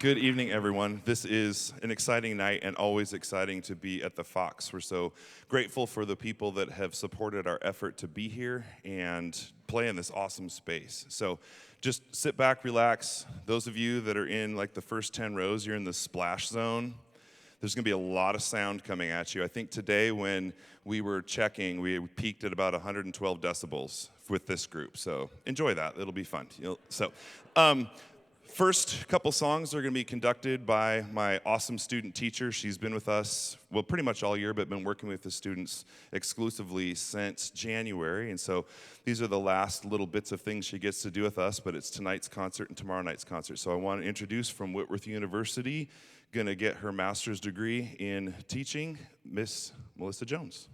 Good evening, everyone. This is an exciting night and always exciting to be at the Fox. We're so grateful for the people that have supported our effort to be here and play in this awesome space. So just sit back, relax. Those of you that are in like the first 10 rows, you're in the splash zone. There's going to be a lot of sound coming at you. I think today when we were checking, we peaked at about 112 decibels with this group. So enjoy that. It'll be fun. First couple songs are going to be conducted by my awesome student teacher. She's been with us, well, pretty much all year, but been working with the students exclusively since January. And so these are the last little bits of things she gets to do with us, but it's tonight's concert and tomorrow night's concert. So I want to introduce from Whitworth University, going to get her master's degree in teaching, Miss Melissa Jones.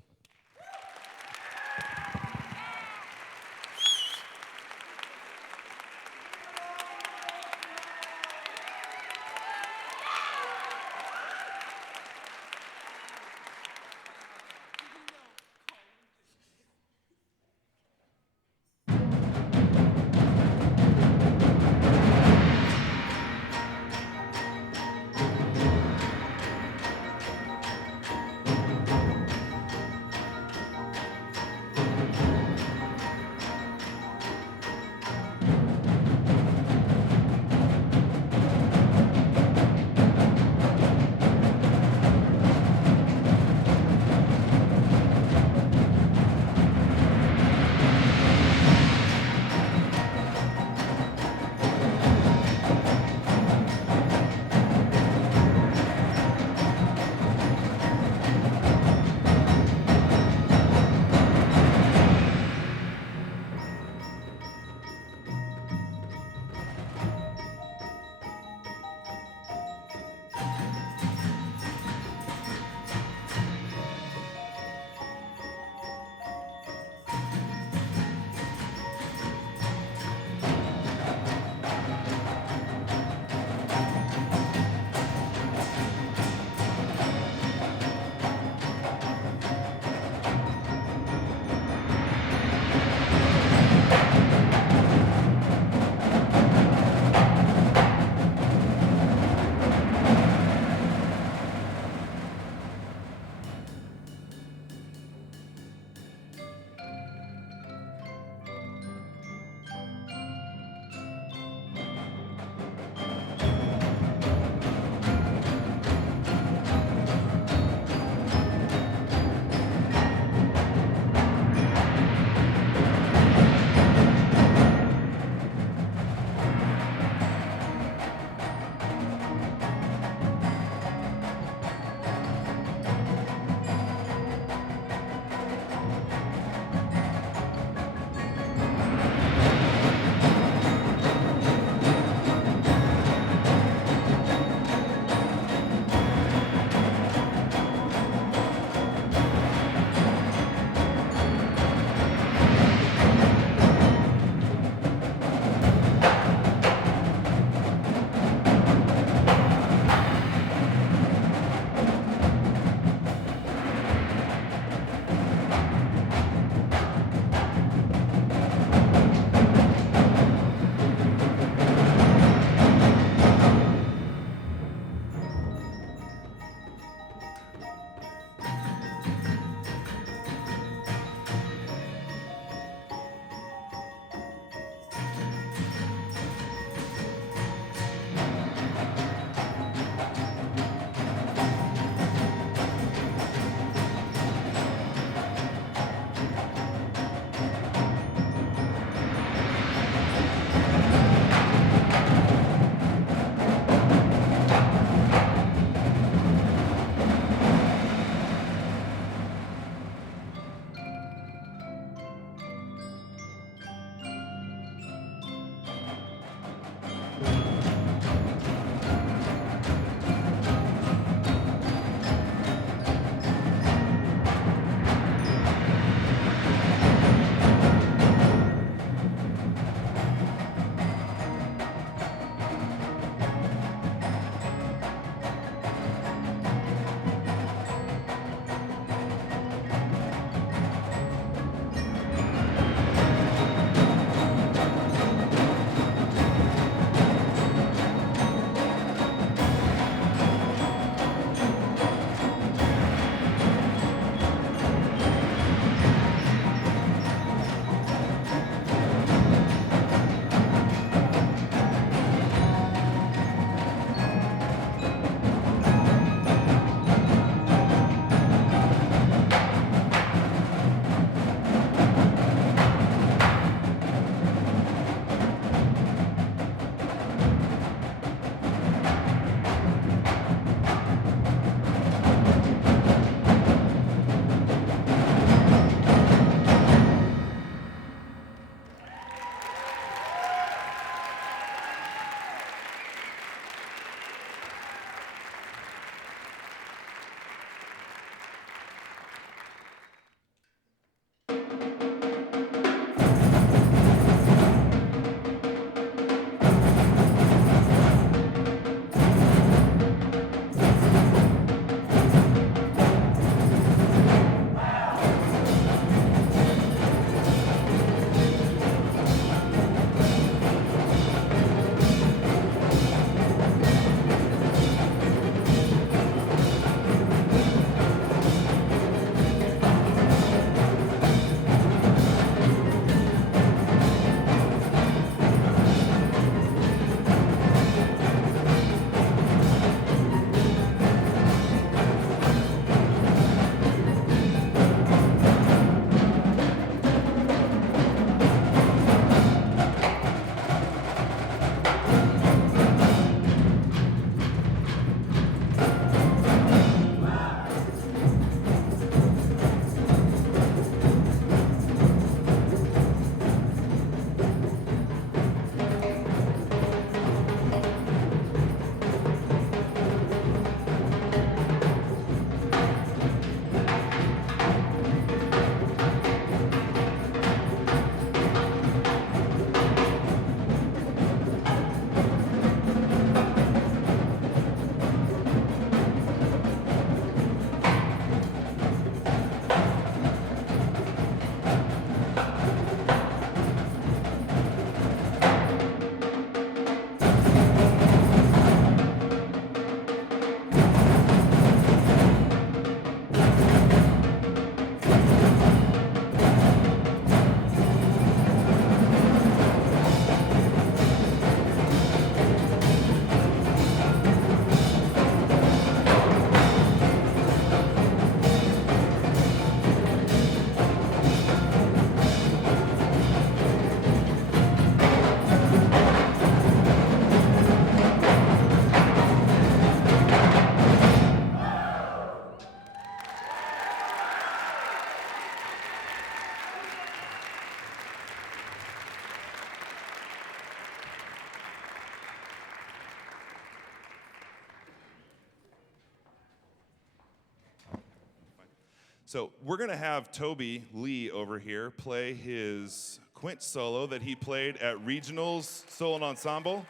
So we're going to have Toby Lee over here play his quint solo that he played at Regionals Solo and Ensemble.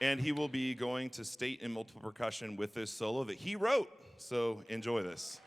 And he will be going to state and multiple percussion with this solo that he wrote. So enjoy this.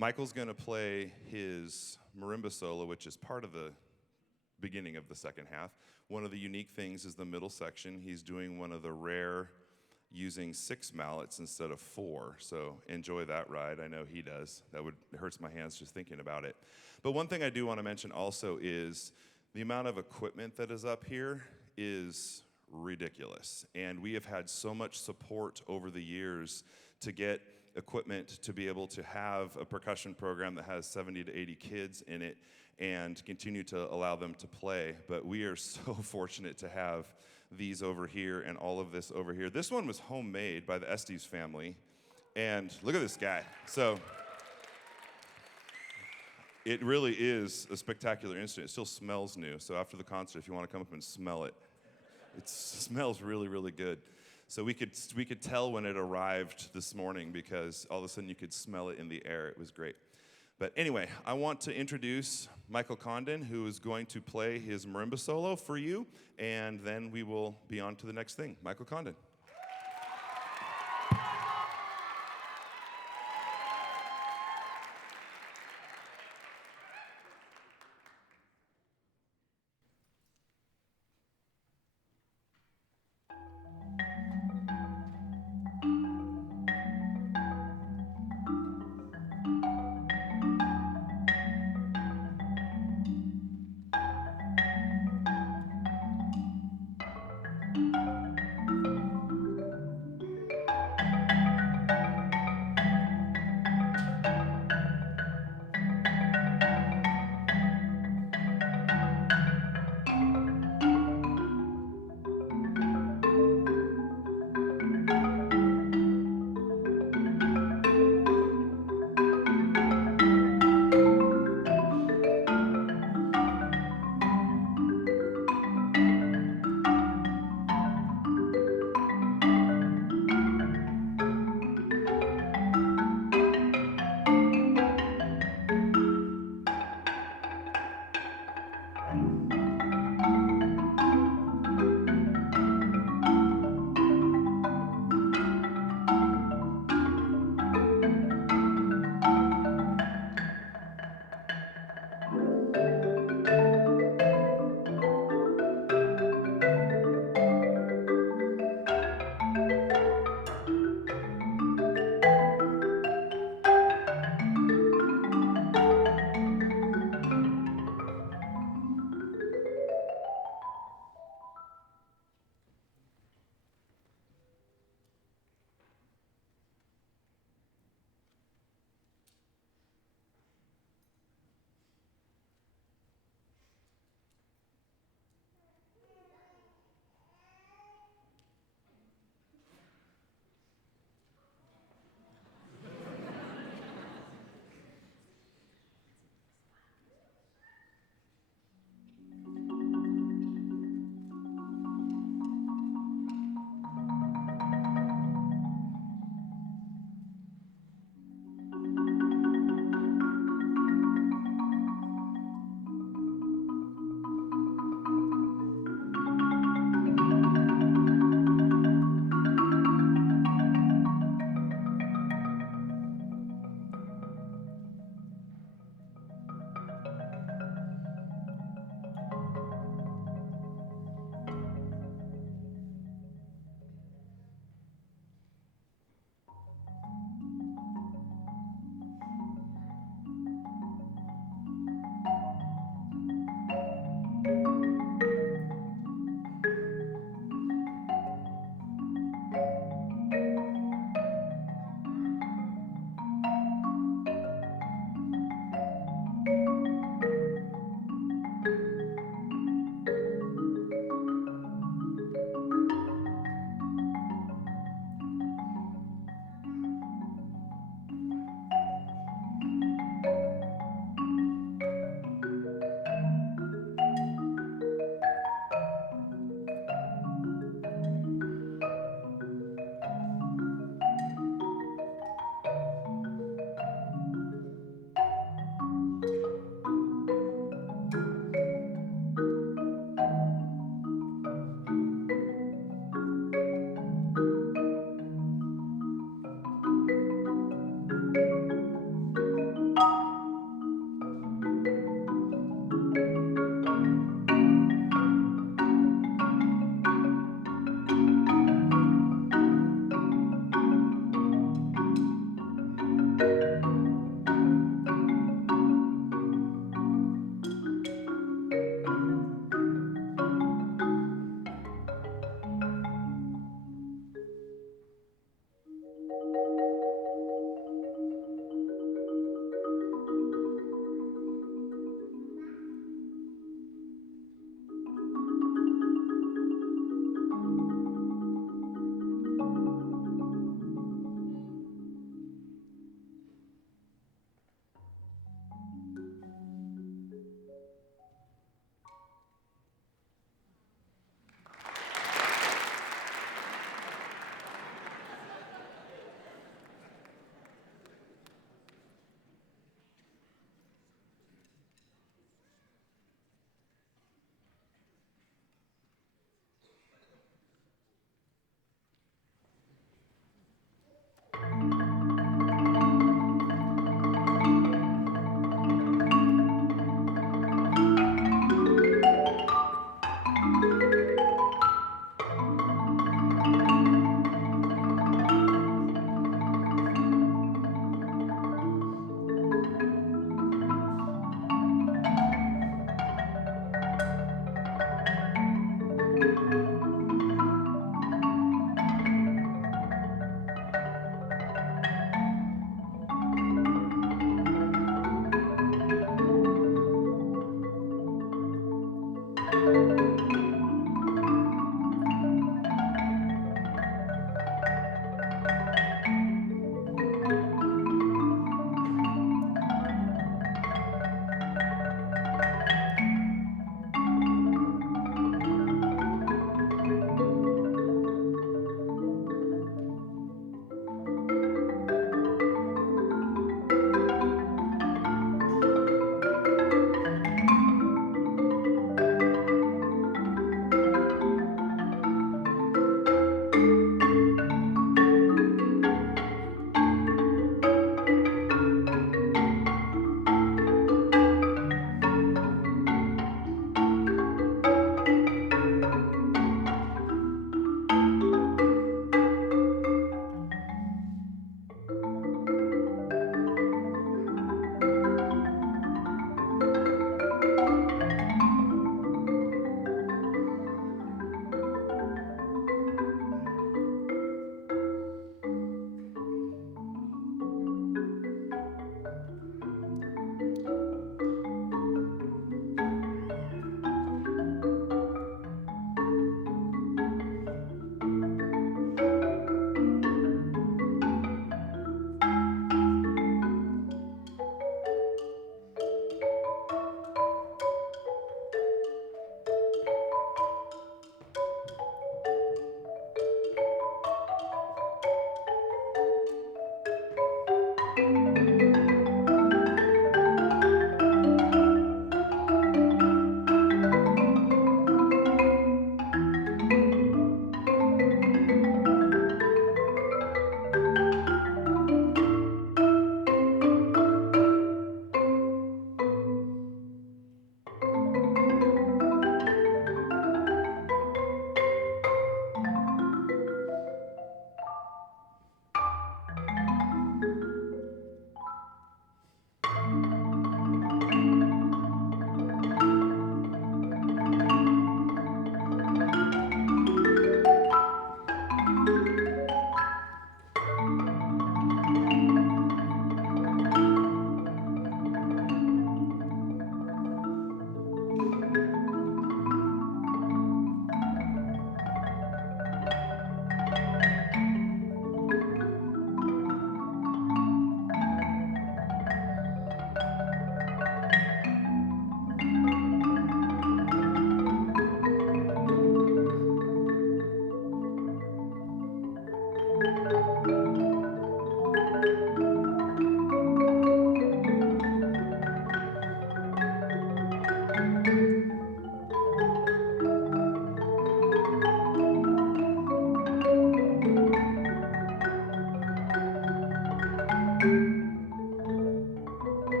Michael's going to play his marimba solo, which is part of the beginning of the second half. One of the unique things is the middle section. He's doing one of the rare using 6 mallets instead of 4. So enjoy that ride. I know he does. It hurts my hands just thinking about it. But one thing I do want to mention also is the amount of equipment that is up here is ridiculous. And we have had so much support over the years to get equipment to be able to have a percussion program that has 70 to 80 kids in it and continue to allow them to play. But we are so fortunate to have these over here and all of this over here. This one was homemade by the Estes family. And look at this guy. So it really is a spectacular instrument. It still smells new. So after the concert, if you want to come up and smell it, it smells really, really good. So we could tell when it arrived this morning because all of a sudden you could smell it in the air. It was great. But anyway, I want to introduce Michael Condon, who is going to play his marimba solo for you, and then we will be on to the next thing. Michael Condon.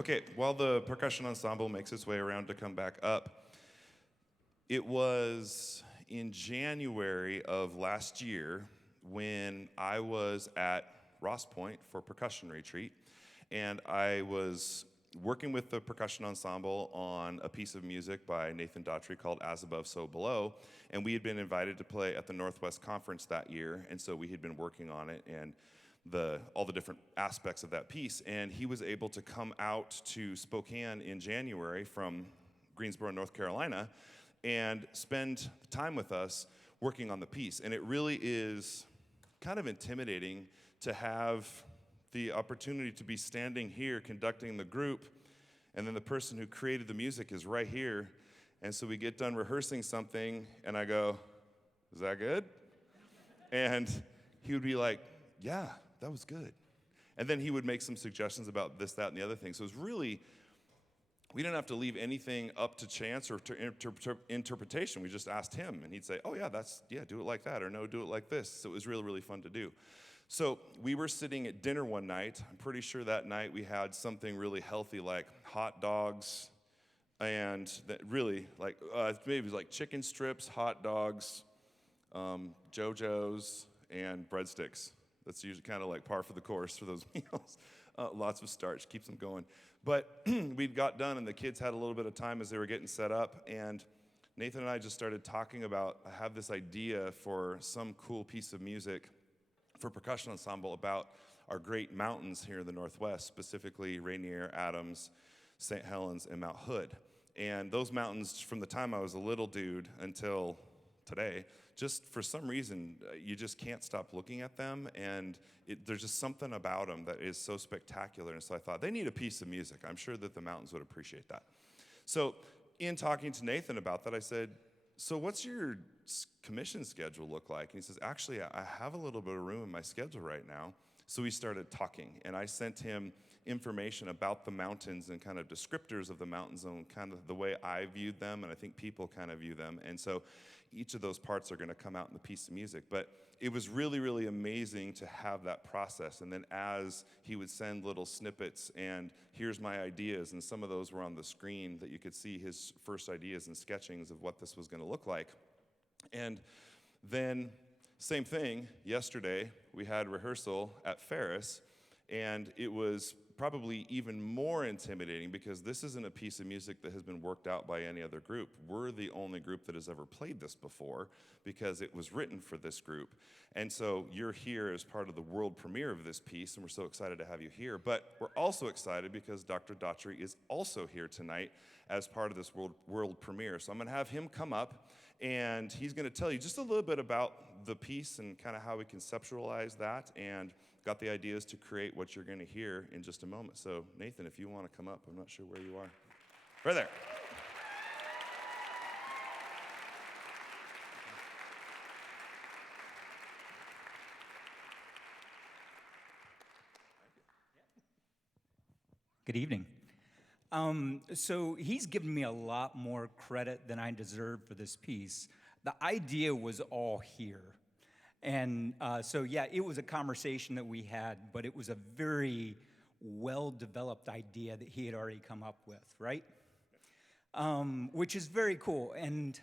Okay, while the percussion ensemble makes its way around to come back up, it was in January of last year when I was at Ross Point for percussion retreat, and I was working with the percussion ensemble on a piece of music by Nathan Daughtrey called As Above, So Below, and we had been invited to play at the Northwest Conference that year, and so we had been working on it, and all the different aspects of that piece, and he was able to come out to Spokane in January from Greensboro, North Carolina, and spend time with us working on the piece. And it really is kind of intimidating to have the opportunity to be standing here conducting the group, and then the person who created the music is right here, and so we get done rehearsing something, and I go, "Is that good?" And he would be like, "Yeah, that was good." And then he would make some suggestions about this, that, and the other thing. So it was really, we didn't have to leave anything up to chance or to interpretation. We just asked him, and he'd say, "Oh yeah, do it like that," or "No, do it like this." So it was really, really fun to do. So we were sitting at dinner one night. I'm pretty sure that night we had something really healthy like hot dogs, and really like maybe it was like chicken strips, hot dogs, JoJo's, and breadsticks. That's usually kind of like par for the course for those meals. Lots of starch, keeps them going. But we'd got done, and the kids had a little bit of time as they were getting set up, and Nathan and I just started talking about, I have this idea for some cool piece of music for percussion ensemble about our great mountains here in the Northwest, specifically Rainier, Adams, St. Helens, and Mount Hood. And those mountains, from the time I was a little dude until today, just for some reason, you just can't stop looking at them, and there's just something about them that is so spectacular. And so I thought, they need a piece of music. I'm sure that the mountains would appreciate that. So in talking to Nathan about that, I said, "So what's your commission schedule look like?" And he says, "Actually, I have a little bit of room in my schedule right now." So we started talking, and I sent him information about the mountains and kind of descriptors of the mountains and kind of the way I viewed them, and I think people kind of view them. And so each of those parts are going to come out in the piece of music. But it was really, really amazing to have that process. And then as he would send little snippets and here's my ideas, and some of those were on the screen that you could see his first ideas and sketchings of what this was going to look like. And then same thing, yesterday we had rehearsal at Ferris, and it was probably even more intimidating because this isn't a piece of music that has been worked out by any other group. We're the only group that has ever played this before because it was written for this group. And so you're here as part of the world premiere of this piece, and we're so excited to have you here. But we're also excited because Dr. Daughtrey is also here tonight as part of this world premiere. So I'm going to have him come up, and he's going to tell you just a little bit about the piece and kind of how we conceptualize that, and got the ideas to create what you're going to hear in just a moment. So, Nathan, if you want to come up, I'm not sure where you are. Right there. Good evening. So he's given me a lot more credit than I deserve for this piece. The idea was all here. And so, yeah, it was a conversation that we had, but it was a very well-developed idea that he had already come up with, right? Which is very cool. And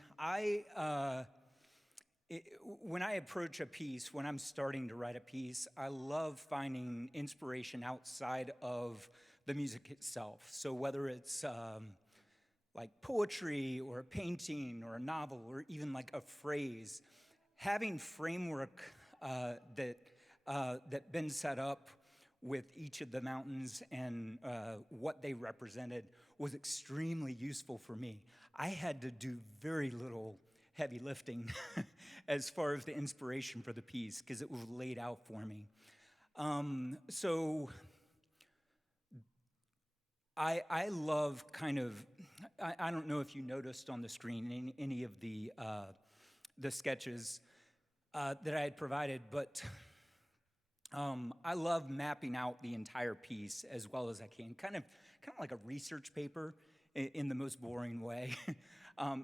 when I approach a piece, when I'm starting to write a piece, I love finding inspiration outside of the music itself. So whether it's like poetry or a painting or a novel or even like a phrase, having framework that been set up with each of the mountains and what they represented was extremely useful for me. I had to do very little heavy lifting as far as the inspiration for the piece because it was laid out for me. So I love kind of, I don't know if you noticed on the screen in any of the sketches that I had provided, but I love mapping out the entire piece as well as I can, kind of like a research paper in the most boring way,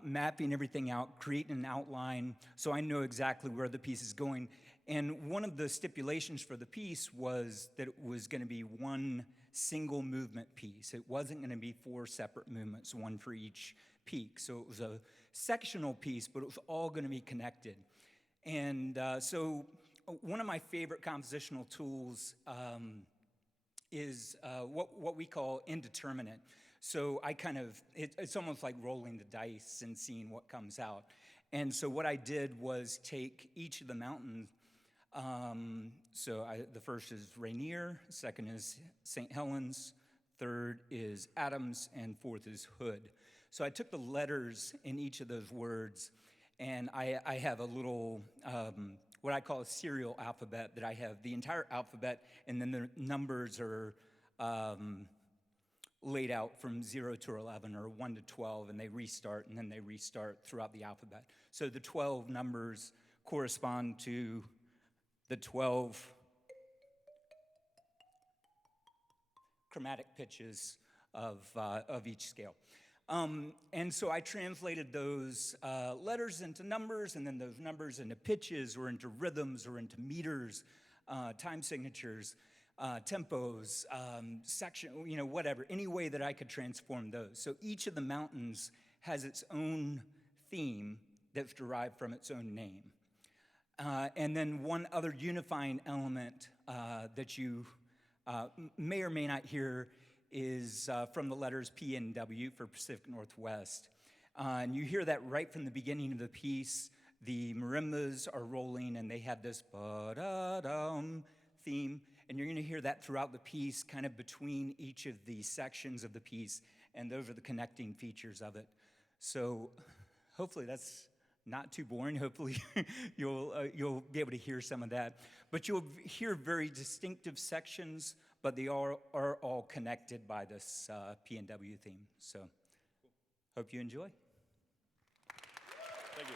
mapping everything out, creating an outline so I know exactly where the piece is going. And one of the stipulations for the piece was that it was going to be one single movement piece. It wasn't going to be 4 separate movements, one for each peak. So it was a sectional piece, but it was all going to be connected. And so one of my favorite compositional tools is what we call indeterminate. So I kind of, it's almost like rolling the dice and seeing what comes out. And so what I did was take each of the mountains. The first is Rainier, second is St. Helens, third is Adams, and fourth is Hood. So I took the letters in each of those words, and I have a little, what I call a serial alphabet, that I have the entire alphabet, and then the numbers are laid out from 0 to 11 or 1 to 12, and they restart, and then they restart throughout the alphabet. So the 12 numbers correspond to the 12 chromatic pitches of each scale. And so I translated those letters into numbers, and then those numbers into pitches or into rhythms or into meters, time signatures, tempos, section, whatever, any way that I could transform those. So each of the mountains has its own theme that's derived from its own name. And then one other unifying element that you may or may not hear is from the letters P and W for Pacific Northwest. And you hear that right from the beginning of the piece. The marimbas are rolling, and they have this ba-da-dum theme. And you're going to hear that throughout the piece, kind of between each of the sections of the piece, and those are the connecting features of it. So hopefully that's not too boring. Hopefully you'll be able to hear some of that. But you'll hear very distinctive sections, but they are all connected by this P&W theme. So hope you enjoy. Thank you.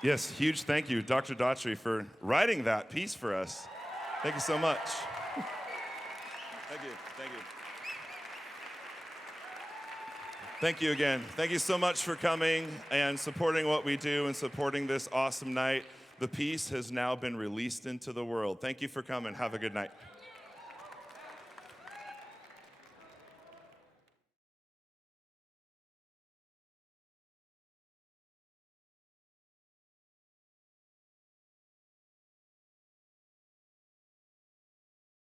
Yes, huge thank you, Dr. Daughtrey, for writing that piece for us. Thank you so much. Thank you, thank you. Thank you again. Thank you so much for coming and supporting what we do and supporting this awesome night. The piece has now been released into the world. Thank you for coming. Have a good night.